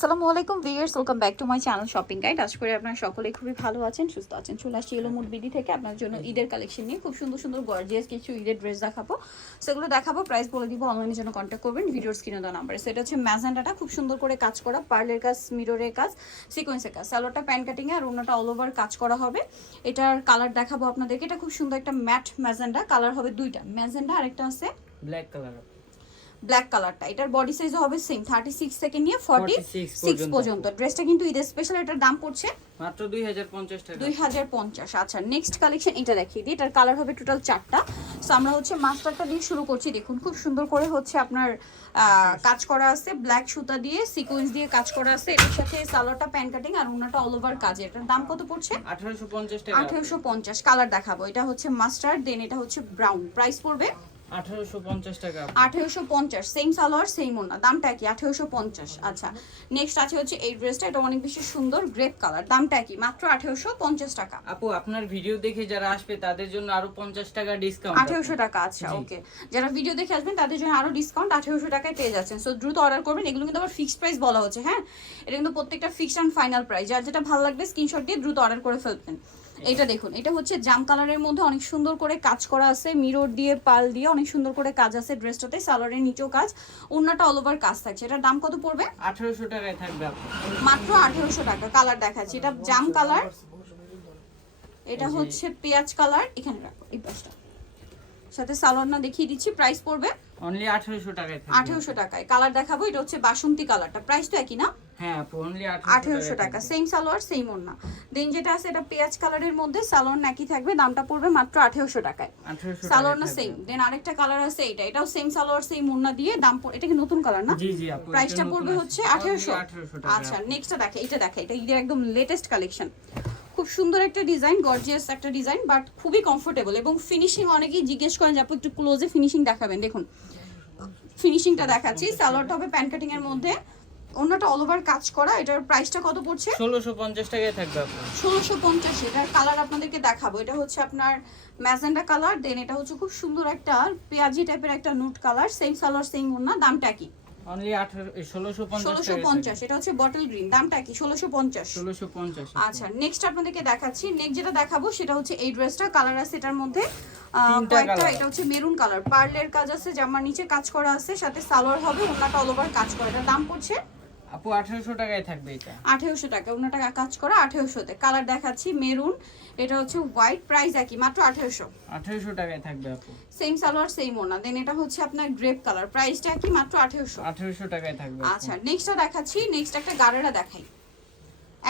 আসসালামু আলাইকুম viewers, welcome back to my channel shopping guide. আশা করি আপনারা সকলেই খুবই ভালো আছেন, সুস্থ আছেন। চলে আসছি এলো মুড বিডি থেকে আপনার জন্য ঈদের কালেকশন নিয়ে খুব সুন্দর সুন্দর গর্জিয়াস কিছু ঈদের ড্রেস দেখাবো। সেগুলো দেখাবো, প্রাইস বলে দিব, অনলাইনের জন্য কন্ট্যাক্ট করবেন ভিডিওর স্ক্রিনে দেওয়া নাম্বারে। সেটা হচ্ছে ম্যাজেন্ডাটা খুব সুন্দর করে কাজ করা, পার্লের কাজ, মিররের কাজ, সিকোয়েন্সের কাজ, সালোয়ারটা প্যান কাটিংয়ে আর ওনাটা অল ওভার কাজ করা হবে। এটার কালার দেখাবো আপনাদেরকে। এটা খুব সুন্দর একটা ম্যাট ম্যাজেন্ডা কালার হবে, দুইটা ম্যাজেন্ডা আর একটা আছে ব্ল্যাক কালার। ব্ল্যাক কালারটা। এটার বডি সাইজ হবে সেম 36 থেকে নিয়ে 46 পর্যন্ত। ড্রেসটা কিন্তু ঈদের স্পেশাল। এটার দাম পড়ছে মাত্র 2050 টাকা। 2050। আচ্ছা, নেক্সট কালেকশন এটা দেখিয়ে দিই। এটার কালার হবে টোটাল 4টা। সো আমরা হচ্ছে মাস্টারটা দিয়ে শুরু করছি। দেখুন খুব সুন্দর করে হচ্ছে আপনার কাজ করা আছে, ব্ল্যাক সুতা দিয়ে সিকোয়েন্স দিয়ে কাজ করা আছে। এর সাথে সালোয়ারটা প্যান কাটিং আর ওনাটা অল ওভার কাজ। এটার দাম কত পড়ছে? 1850 টাকা। 1850। কালার দেখাবো। এটা হচ্ছে মাস্টার্ড, দেন এটা হচ্ছে ব্রাউন। প্রাইস পড়বে 1850 টাকা। 1850। সেম সালোয়ার সেম ওড়না, দামটা কি? 1850। আচ্ছা, নেক্সট আছে হচ্ছে এই ড্রেসটা। এটা অনেক বেশি সুন্দর, গ্রেপ কালার। দামটা কি? মাত্র 1850 টাকা। আপু আপনার ভিডিও দেখে যারা আসবে তাদের জন্য আরো 50 টাকা ডিসকাউন্ট। 1800 টাকা। আচ্ছা ওকে, যারা ভিডিও দেখে আসবেন তাদের জন্য আরো ডিসকাউন্ট 1800 টাকায় পেয়ে যাচ্ছেন। সো দ্রুত অর্ডার করবেন। এগুলো কিন্তু আবার ফিক্সড প্রাইস বলা হচ্ছে, হ্যাঁ, এটা কিন্তু প্রত্যেকটা ফিক্সড অ্যান্ড ফাইনাল প্রাইস। যার যেটা ভালো লাগবে স্ক্রিনশট দিয়ে দ্রুত অর্ডার করে ফেলবেন। এটা দেখুন, এটা হচ্ছে জাম কালারের মধ্যে অনেক সুন্দর করে কাজ করা আছে, মিরর দিয়ে পাল দিয়ে অনেক সুন্দর করে কাজ আছে ড্রেসটাতে। সালোয়ারের নিচেও কাজ, ওড়নাটা অল ওভার কাজ থাকছে। এটার দাম কত পড়বে? 1800 টাকায় থাকবে আপু। মাত্র 1800 টাকা। কালার দেখাচ্ছি, এটা জাম কালার, এটা হচ্ছে পেঁয়াজ কালার। এখানে রাখো এই পাশটা, সাথে সালোয়ার না দেখিয়ে দিচ্ছি। প্রাইস পড়বে অনলি 1800 টাকায় থাকবে। 1800 টাকায়। কালার দেখাবো, এটা হচ্ছে বাসন্তী কালারটা। প্রাইস তো একই না? হ্যাঁ আপু, অনলি 1800 টাকা। সেম সালোয়ার সেম ওড়না। দেন যেটা আছে এটা পেঁয়াজ কালারের মধ্যে, সালোয়ার একই থাকবে, দামটা পড়বে মাত্র 1800 টাকায়। 1800 সালোয়ার না সেম। দেন আরেকটা কালার আছে এটা, এটাও সেম সালোয়ার সেম ওড়না দিয়ে দাম এটা কি নতুন কালার না? জি জি আপু, প্রাইসটা পড়বে হচ্ছে 1800 টাকা। আচ্ছা, নেক্সটটা দেখে, এটা ঈদের একদম লেটেস্ট কালেকশন। খুব সুন্দর একটা ডিজাইন, গর্জিয়াস একটা ডিজাইন, বাট খুবই কমফোর্টেবল এবং ফিনিশিং অনেকেই জিজ্ঞেস করেন যে আপু একটু ক্লোজে ফিনিশিং দেখাবেন। দেখুন ফিনিশিংটা দেখাচ্ছি। সালোয়ারটা হবে প্যান কাটিং এর মধ্যে, ওন্নাটা অল ওভার কাজ করা। এটার প্রাইসটা কত পড়ছে? 1650 টাকায় থাকবে আপু। 1650। এটার কালার আপনাদেরকে দেখাবো। এটা হচ্ছে আপনার ম্যাজেন্ডা কালার, দেন এটা হচ্ছে খুব সুন্দর একটা পেঁয়াজি টাইপের একটা নুট কালার। সেম সালোয়ার সেম ওন্না। দামটা কি? অনলি 1650 টাকা। 1650। এটা হচ্ছে বটল গ্রিন। দামটা কি? 1650। 1650। আচ্ছা, নেক্সট আপনাদেরকে দেখাচ্ছি। নেক্সট যেটা দেখাবো সেটা হচ্ছে এই ড্রেসটা। কালার আছে এটার মধ্যে তিনটা কয়েকটা। কালার। এটা হচ্ছে মেরুন কালার, পার্লের কাজ আছে, জামার নিচে কাজ করা আছে, সাথে সালোয়ার হবে, ওন্নাটা অল ওভার কাজ করা। এটার দাম পড়ছে আপু 1800 টাকায় থাকবে এটা। 1800 টাকা। ওন্নাটা কাজ করা 1800 তে। কালার দেখাচ্ছি মেরুন, এটা হচ্ছে হোয়াইট। প্রাইস একই, মাত্র 1800। 1800 টাকায় থাকবে আপু। সেম সালোয়ার সেম ওন্না। দেন এটা হচ্ছে আপনার গ্রেপ কালার। প্রাইসটা একই, মাত্র 1800। 1800 টাকায় থাকবে। আচ্ছা, নেক্সটটা দেখাচ্ছি। নেক্সট একটা গারেরা দেখাই।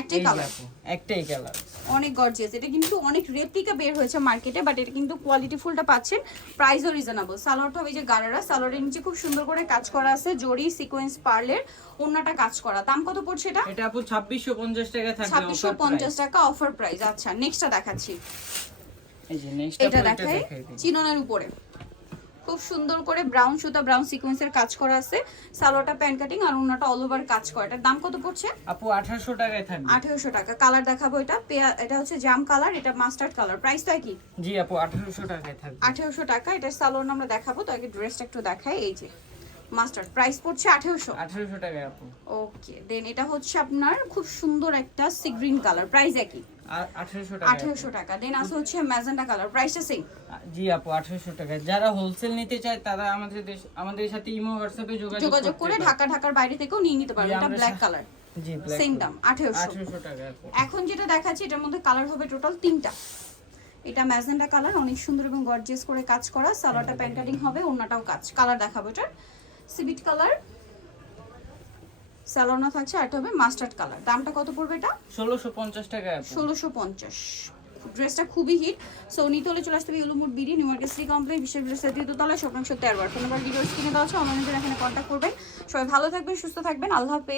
একটাই কালার, একটাই কালার, অনেক গর্জিয়াস। এটা কিন্তু অনেক রেপ্লিকা বের হয়েছে মার্কেটে, বাট এটা কিন্তু কোয়ালিটি ফুলটা পাচ্ছেন, প্রাইসও রিজনেবল। সালোয়ারটা হবে যে গারারা, সালোয়ারের নিচে খুব সুন্দর করে কাজ করা আছে, জরি সিকোয়েন্স পার্লের, ওন্নাটা কাজ করা। দাম কত পড়ছে এটা? এটা আপু 2650 টাকা থাকবে। 2650 টাকা অফার প্রাইস। আচ্ছা, নেক্সটটা দেখাচ্ছি। এই যে নেক্সট এটা দেখাই চিননের উপরে খুব সুন্দর করে ব্রাউন সুতা, ব্রাউন সিকোয়েন্সের কাজ করা আছে, সালোয়ারটা প্যান কাটিং আর ওন্নাটা অল ওভার কাজ করা। এটার দাম কত পড়ছে? আপু 1800 টাকায় থাকবে। 1800 টাকা। কালার দেখাবো। এটা হচ্ছে জাম কালার, এটা মাস্টার্ড কালার। প্রাইস তো কি? জি আপু 1800 টাকায় থাকবে। 1800 টাকা। এটার সালোয়ার আমরা দেখাবো, তো আগে ড্রেসটা একটু দেখাই। এই যে মাস্টার্ড, প্রাইস পড়ছে 1800। 1800 টাকায় আপু। ওকে, দেন এটা হচ্ছে আপনার খুব সুন্দর একটা সি গ্রিন কালার। প্রাইস কি? 1800 টাকা। 1800 টাকা। দেন আছে হচ্ছে ম্যাজেন্ডা কালার। প্রাইসটা সেম। জি আপু 1800 টাকা। যারা হোলসেল নিতে চায় তারা আমাদের সাথে ইমো হোয়াটসঅ্যাপে যোগাযোগ করে ঢাকার বাইরে থেকেও নিয়ে নিতে পারবেন। এটা ব্ল্যাক কালার। জি ব্ল্যাক। সেম দাম 1800। 1800 টাকা আপু। এখন যেটা দেখাচ্ছি এটার মধ্যে কালার হবে টোটাল 3টা। এটা ম্যাজেন্ডা কালার, অনেক সুন্দর এবং গর্জিয়াস করে কাজ করা, সালোয়ারটা প্যান কাটিং হবে, ওন্নাটাও কাজ। কালার দেখাবো। এটা সিভিট কালার, সালোয়ার না থাকছে, আর হবে মাস্টার্ড কালার। দামটা কত পড়বে এটা? 1650 টাকা আপু। 1650। ড্রেসটা খুবই হিট। সো নিতে হলে চলে আসতে হবে ইউলুমুড বিডি, নিউ মার্কেট সিটি কমপ্লেক্স, বিশ্বের বিশেষ দ্বিতীয়তলা, শপিং 13 ফোন নাম্বার ভিডিও স্ক্রিনে দেওয়া আছে, অনলাইনে এখানে কন্ট্যাক্ট করবেন। সবাই ভালো থাকবেন, সুস্থ থাকবেন। আল্লাহ হাফেজ।